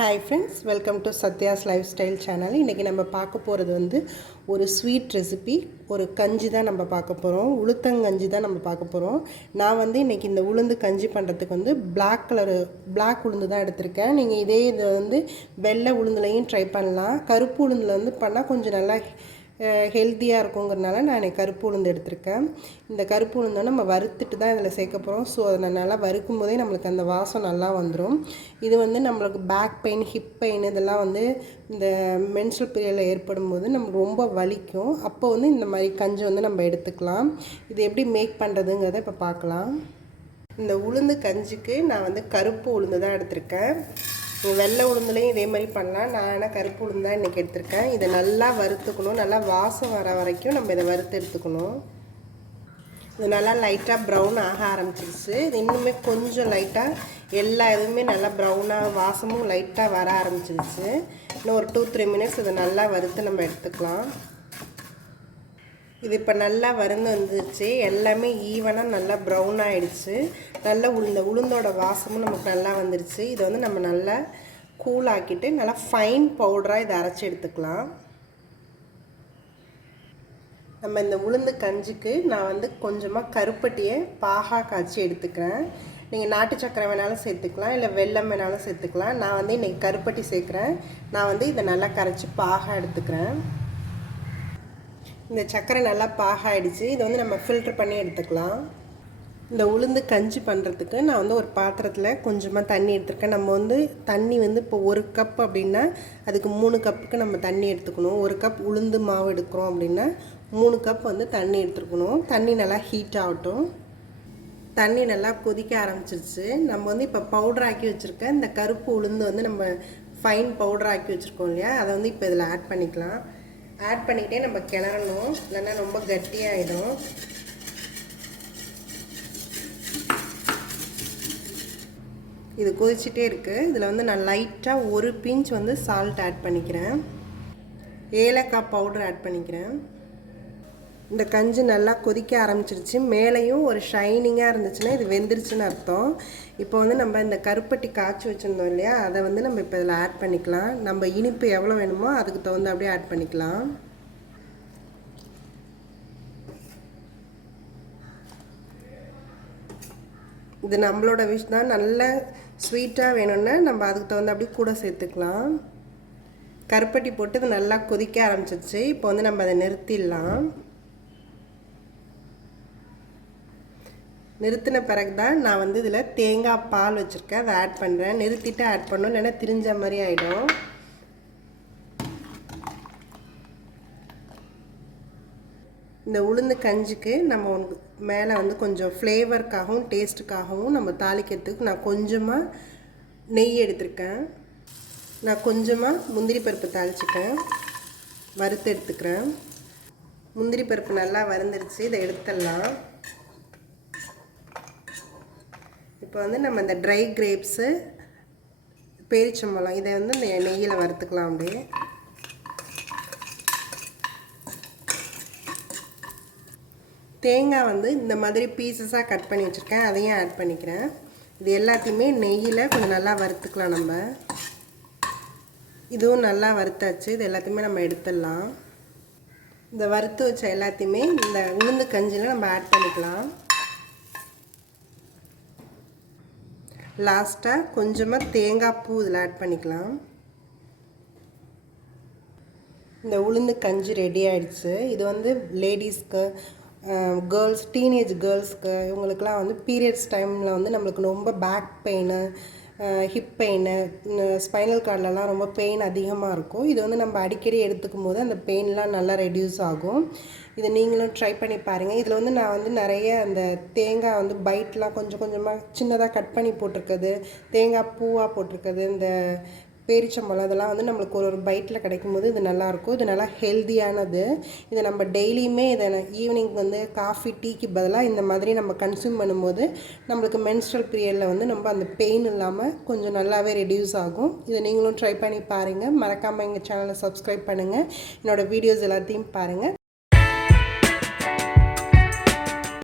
Hi friends, welcome to Satya's Lifestyle channel. இன்றைக்கி நம்ம பார்க்க போகிறது வந்து ஒரு ஸ்வீட் ரெசிபி, ஒரு கஞ்சி தான் நம்ம பார்க்க போகிறோம். உளுத்தங்கஞ்சி தான் நம்ம பார்க்க போகிறோம். நான் வந்து இன்றைக்கி இந்த உளுந்து கஞ்சி பண்ணுறதுக்கு வந்து பிளாக் உளுந்து தான் எடுத்திருக்கேன். நீங்கள் இதே இதை வந்து வெள்ளை உளுந்துலையும் ட்ரை பண்ணலாம். கருப்பு உளுந்தில் வந்து பண்ணால் கொஞ்சம் நல்லா ஹெல்த்தியாக இருக்குங்கிறதுனால நான் கருப்பு உளுந்து எடுத்திருக்கேன். இந்த கருப்பு உளுந்தை நம்ம வறுத்துட்டு தான் இதில் சேர்க்க போகிறோம். ஸோ அதை நல்லா வறுக்கும் போதே நம்மளுக்கு அந்த வாசம் நல்லா வந்துடும். இது வந்து நம்மளுக்கு பேக் பெயின், ஹிப் பெயின் இதெல்லாம் வந்து இந்த மென்ஸ்ட்ரல் பீரியடில் ஏற்படும் போது நம்மளுக்கு ரொம்ப வலிக்கும். அப்போ வந்து இந்த மாதிரி கஞ்சி வந்து நம்ம எடுத்துக்கலாம். இது எப்படி மேக் பண்ணுறதுங்கிறத இப்போ பார்க்கலாம். இந்த உளுந்து கஞ்சிக்கு நான் வந்து கருப்பு உளுந்து தான் எடுத்திருக்கேன். வெள்ளை உளுந்துலையும் இதே மாதிரி பண்ணலாம். நான் ஆனால் கருப்பு உளுந்து தான் இன்றைக்கி எடுத்திருக்கேன். இதை நல்லா வறுத்துக்கணும். நல்லா வாசம் வர வரைக்கும் நம்ம இதை வறுத்து எடுத்துக்கணும். இது நல்லா லைட்டாக ப்ரௌன் ஆக ஆரம்பிச்சிருச்சு. இது இன்னுமே கொஞ்சம் லைட்டாக எல்லா இதுவுமே நல்லா ப்ரௌனாக வாசமும் லைட்டாக வர ஆரம்பிச்சிருச்சு. இன்னும் ஒரு 2-3 மினிட்ஸ் இதை நல்லா வறுத்து நம்ம எடுத்துக்கலாம். இது இப்போ நல்லா வறுந்து வந்துருச்சு. எல்லாமே ஈவனாக நல்லா ப்ரௌன் ஆகிடுச்சு. நல்லா உளுந்தோட வாசமும் நமக்கு நல்லா வந்துருச்சு. இதை வந்து நம்ம நல்லா கூல் ஆக்கிட்டு நல்லா ஃபைன் பவுடராக இதை அரைச்சி எடுத்துக்கலாம். நம்ம இந்த உளுந்து கஞ்சிக்கு நான் வந்து கொஞ்சமாக கருப்பட்டியை பாகா காய்ச்சி எடுத்துக்கிறேன். நீங்கள் நாட்டு சக்கரை வேணாலும் சேர்த்துக்கலாம், இல்லை வெல்லம் வேணாலும் சேர்த்துக்கலாம். நான் வந்து இன்றைக்கி கருப்பட்டி சேர்க்குறேன். நான் வந்து இதை நல்லா கரைச்சி பாகா எடுத்துக்கிறேன். இந்த சர்க்கரை நல்லா பாகாயிடுச்சு. இதை வந்து நம்ம ஃபில்ட்ரு பண்ணி எடுத்துக்கலாம். இந்த உளுந்து கஞ்சி பண்ணுறதுக்கு நான் வந்து ஒரு பாத்திரத்தில் கொஞ்சமாக தண்ணி எடுத்துருக்கேன். நம்ம வந்து தண்ணி வந்து இப்போ 1 கப் அப்படின்னா அதுக்கு 3 கப்புக்கு நம்ம தண்ணி எடுத்துக்கணும். 1 கப் உளுந்து மாவு எடுக்கிறோம் அப்படின்னா 3 கப் வந்து தண்ணி எடுத்துக்கணும். தண்ணி நல்லா ஹீட் ஆகட்டும். தண்ணி நல்லா கொதிக்க ஆரம்பிச்சிருச்சு. நம்ம வந்து இப்போ பவுடர் ஆக்கி வச்சுருக்கேன் இந்த கருப்பு உளுந்து வந்து நம்ம ஃபைன் பவுடர் ஆக்கி வச்சுருக்கோம் இல்லையா, அதை வந்து இப்போ இதில் ஆட் பண்ணிக்கலாம். ஆட் பண்ணிகிட்டே நம்ம கிளறணும், இல்லைன்னா ரொம்ப கட்டியாகிடும். இது கொதிச்சுட்டே இருக்குது. இதில் வந்து நான் லைட்டாக 1 பிஞ்ச் வந்து சால்ட் ஆட் பண்ணிக்கிறேன். ஏலக்காய் பவுடர் ஆட் பண்ணிக்கிறேன். இந்த கஞ்சி நல்லா கொதிக்க ஆரம்பிச்சிருச்சு. மேலேயும் ஒரு ஷைனிங்காக இருந்துச்சுன்னா இது வெந்துருச்சுன்னு அர்த்தம். இப்போ வந்து நம்ம இந்த கருப்பட்டி காய்ச்சி வச்சுருந்தோம் இல்லையா, அதை வந்து நம்ம இப்போ இதில் ஆட் பண்ணிக்கலாம். நம்ம இனிப்பு எவ்வளோ வேணுமோ அதுக்கு தகுந்த அப்படியே ஆட் பண்ணிக்கலாம். இது நம்மளோட விஷ் தான். நல்ல ஸ்வீட்டாக வேணும்னா நம்ம அதுக்கு தகுந்த அப்படி கூட சேர்த்துக்கலாம். கருப்பட்டி போட்டு இது நல்லா கொதிக்க ஆரம்பிச்சிருச்சு. இப்போ வந்து நம்ம அதை நிறுத்திடலாம். நிறுத்தின பிறகு தான் நான் வந்து இதில் தேங்காய் பால் வச்சுருக்கேன், அதை ஆட் பண்ணுறேன். நிறுத்திட்டு ஆட் பண்ணணும், இல்லைன்னா திரிஞ்ச மாதிரி ஆகிடும். இந்த உளுந்து கஞ்சிக்கு நம்ம மேலே வந்து கொஞ்சம் ஃப்ளேவருக்காகவும் டேஸ்ட்டுக்காகவும் நம்ம தாளிக்கிறதுக்கு நான் கொஞ்சமாக நெய் எடுத்துருக்கேன். நான் கொஞ்சமாக முந்திரி பருப்பு தாளிச்சிட்டேன், வறுத்து எடுத்துக்கிறேன். முந்திரி பருப்பு நல்லா வறுந்துருச்சு. இதை எடுத்துடலாம். இப்போ வந்து நம்ம இந்த ட்ரை கிரேப்ஸு, பேரிச்சம்பழம் இதை வந்து இந்த நெய்யில் வறுத்துக்கலாம். அப்படியே தேங்காய் வந்து இந்த மாதிரி பீசஸாக கட் பண்ணி வச்சுருக்கேன், அதையும் ஆட் பண்ணிக்கிறேன். இது எல்லாத்தையுமே நெய்யில் கொஞ்சம் நல்லா வறுத்துக்கலாம். நம்ம இதுவும் நல்லா வறுத்தாச்சு. இது எல்லாத்தையுமே நம்ம எடுத்துடலாம். இந்த வறுத்து வச்ச எல்லாத்தையுமே இந்த உளுந்து கஞ்சியில் நம்ம ஆட் பண்ணிக்கலாம். லாஸ்ட்டாக கொஞ்சமாக தேங்காய் பூ இதில் ஆட் பண்ணிக்கலாம். இந்த உளுந்து கஞ்சி ரெடி ஆகிடுச்சு. இது வந்து லேடிஸ்க்கு, கேர்ள்ஸ், டீனேஜ் கேர்ள்ஸ்க்கு, இவங்களுக்கெலாம் வந்து பீரியட்ஸ் டைமில் வந்து நம்மளுக்கு ரொம்ப back pain, hip pain, spinal கார்ட்லலாம் ரொம்ப பெயின் அதிகமாக இருக்கும். இது வந்து நம்ம அடிக்கடி எடுத்துக்கும் போது அந்த பெயின்லாம் நல்லா ரெடியூஸ் ஆகும். இதை நீங்களும் ட்ரை பண்ணி பாருங்கள். இதில் வந்து நான் வந்து நிறைய அந்த தேங்காய் வந்து பைட்லாம் கொஞ்சம் கொஞ்சமாக சின்னதாக கட் பண்ணி போட்டிருக்குது, தேங்காய் பூவாக போட்டிருக்குது, இந்த பேரிச்சம்பழம் இதெல்லாம் வந்து நம்மளுக்கு ஒரு பைட்டில் கிடைக்கும் போது இது நல்லாயிருக்கும். இது நல்லா ஹெல்த்தியானது. இதை நம்ம டெய்லியுமே இதை ஈவினிங் வந்து காஃபி டீக்கு பதிலாக இந்த மாதிரி நம்ம கன்சியூம் பண்ணும்போது நம்மளுக்கு மென்ஸ்ட்ரல் பீரியடில் வந்து நம்ம அந்த பெயின் இல்லாமல் கொஞ்சம் நல்லாவே ரெடியூஸ் ஆகும். இதை நீங்களும் ட்ரை பண்ணி பாருங்கள். மறக்காமல் எங்கள் சேனலை சப்ஸ்கிரைப் பண்ணுங்கள். என்னோடய வீடியோஸ் எல்லாத்தையும் பாருங்கள்.